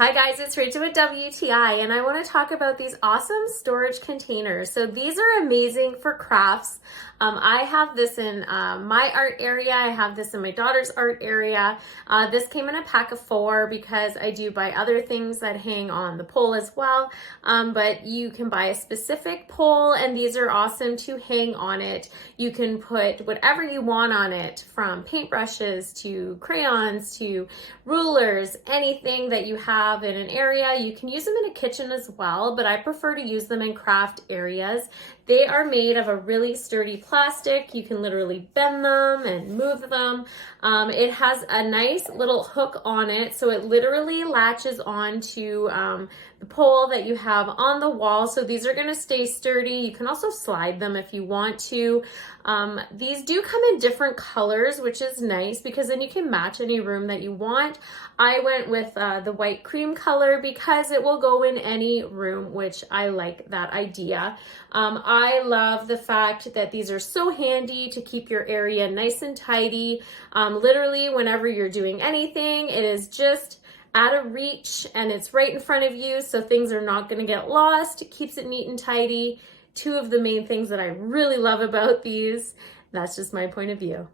Hi guys, it's Rikyo with WTI, and I want to talk about these awesome storage containers. So these are amazing for crafts. I have this in my art area. I have this in my daughter's art area. This came in a pack of 4 because I do buy other things that hang on the pole as well. But you can buy a specific pole, and these are awesome to hang on it. You can put whatever you want on it, from paintbrushes to crayons to rulers, anything that you have in an area. You can use them in a kitchen as well, but I prefer to use them in craft areas. They are made of a really sturdy plastic. You can literally bend them and move them. It has a nice little hook on it, so it literally latches onto the pole that you have on the wall. So these are going to stay sturdy. You can also slide them if you want to. These do come in different colors, which is nice because then you can match any room that you want. I went with the white cream color because it will go in any room, which I like that idea. I love the fact that these are so handy to keep your area nice and tidy. Literally, whenever you're doing anything, it is just out of reach and it's right in front of you, so things are not going to get lost. It keeps it neat and tidy. Two of the main things that I really love about these. That's just my point of view.